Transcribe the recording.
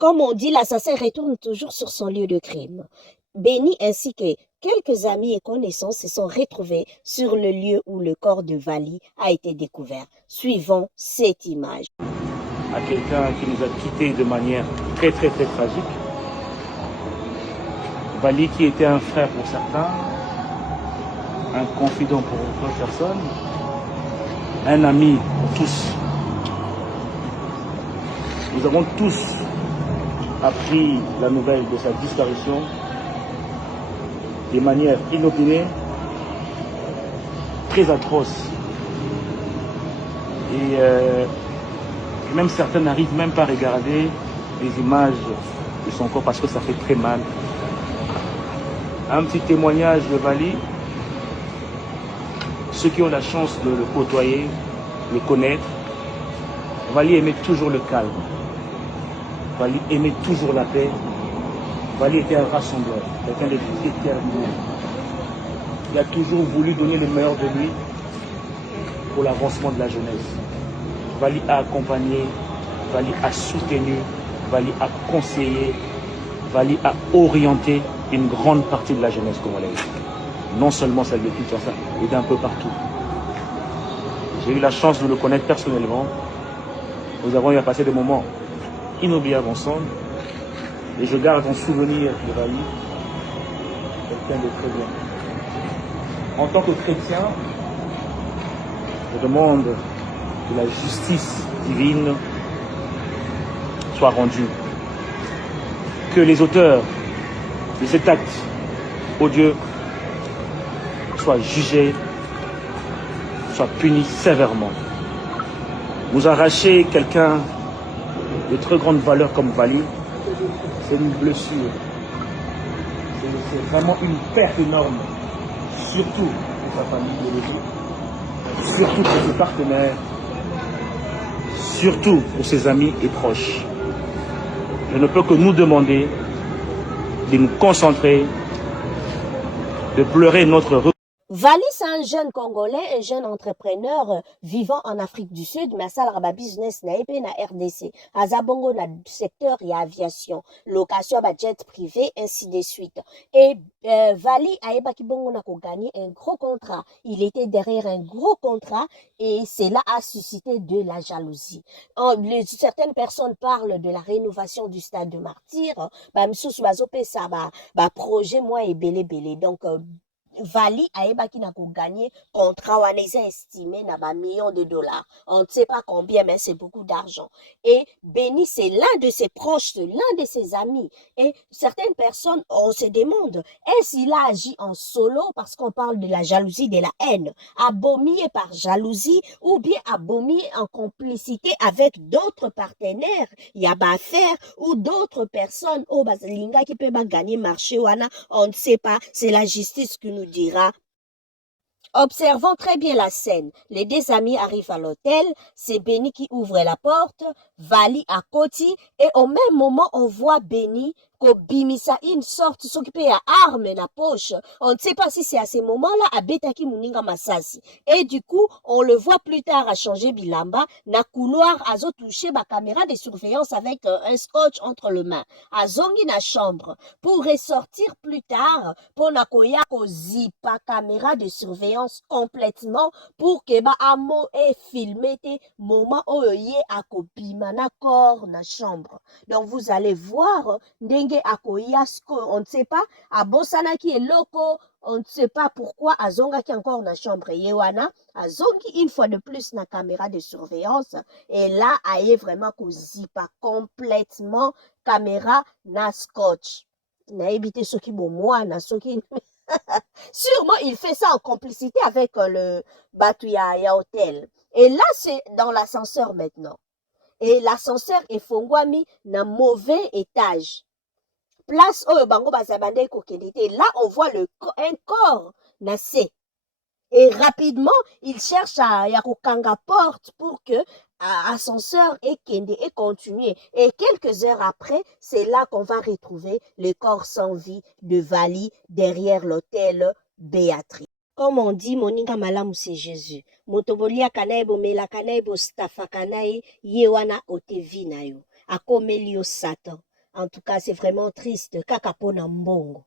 Comme on dit, l'assassin retourne toujours sur son lieu de crime. Béni ainsi que quelques amis et connaissances se sont retrouvés sur le lieu où le corps de Vali a été découvert. Suivons cette image. À quelqu'un qui nous a quittés de manière très tragique. Vali qui était un frère pour certains, un confident pour d'autres personnes, un ami pour tous. Nous avons tous appris la nouvelle de sa disparition de manière inopinée, très atroce. Et même certains n'arrivent même pas à regarder les images de son corps parce que ça fait très mal. Un petit témoignage de Vali. Ceux qui ont la chance de le côtoyer, le connaître, Vali aimait toujours le calme. Vali aimait toujours la paix. Vali était un rassembleur, quelqu'un de déterminé. Il a toujours voulu donner le meilleur de lui pour l'avancement de la jeunesse. Vali a accompagné, Vali a soutenu, Vali a conseillé, Vali a orienté une grande partie de la jeunesse congolaise. Non seulement celle de Kinshasa, mais d'un peu partout. J'ai eu la chance de le connaître personnellement. Nous avons eu à passer des moments inoubliables ensemble. Et je garde en souvenir de Vali quelqu'un de très bien. En tant que chrétien, je demande que la justice divine soit rendue. Que les auteurs de cet acte odieux soient jugés, soient punis sévèrement. Nous arracher quelqu'un de très grande valeur comme Vali, c'est une blessure. C'est vraiment une perte énorme, surtout pour sa famille biologique, surtout pour ses partenaires, surtout pour ses amis et proches. Je ne peux que nous demander de nous concentrer, de pleurer notre Vali, c'est un jeune Congolais, un jeune entrepreneur vivant en Afrique du Sud, mais ça la business na EP na RDC. Azabongo na secteur et aviation, location à jet privé, ainsi de suite. Et Vali a Kibongo na gagné un gros contrat. Il était derrière un gros contrat et cela a suscité de la jalousie. Certaines personnes parlent de la rénovation du stade de Martyr. Projet moi et belé. Donc Vali aebaki na gagné contrat wana estimé na millions de dollars. On ne sait pas combien, mais c'est beaucoup d'argent. Et Béni, c'est l'un de ses proches, l'un de ses amis. Et certaines personnes, on se demande, est-ce qu'il a agi en solo parce qu'on parle de la jalousie, de la haine, abomié par jalousie ou bien abomié en complicité avec d'autres partenaires, il y a affaire ou d'autres personnes, oh balinga qui peut gagner marché wana, on ne sait pas, c'est la justice qui nous dira. Observons très bien la scène. Les deux amis arrivent à l'hôtel. C'est Béni qui ouvre la porte. Vali à côté. Et au même moment, on voit Béni Bimisa une sorte s'occuper à arme na poche. On ne sait pas si c'est à ce moment-là à Betaki Muninga Masasi. Et du coup, on le voit plus tard à changer Bilamba. Na couloir, azo touché ma caméra de surveillance avec un scotch entre les mains. Azongi na chambre. Pour ressortir plus tard, pour nakoya ko zipa caméra de surveillance complètement pour que ba amo et filmé te moment oye akobima na corps na chambre. Donc vous allez voir ndenge akoyasko, on ne sait pas, abosanaki eloko, on ne sait pas pourquoi azongaki encore na chambre yewana, azongi une fois de plus na caméra de surveillance et là aye vraiment ko zipa complètement caméra na scotch. Na évité ce qui bon moi na ce qui sûrement il fait ça en complicité avec le Batouya hôtel. Et là c'est dans l'ascenseur maintenant. Et l'ascenseur est fongwami na mauvais étage. Place oyo bango bazabande kokendite. Là, on voit un corps na C. Et rapidement, il cherche à yakokanga porte pour que ascenseur et kende et continuer. Et quelques heures après, c'est là qu'on va retrouver le corps sans vie de Vali derrière l'hôtel Béatrice. Comme on dit, moninga malamu c'est Jésus. Motobolia kanaibo mela kanaibo stafa kanai yewana otevi na yo. Akomeli yo Satan. En tout cas, c'est vraiment triste. Kaka pona mbongo.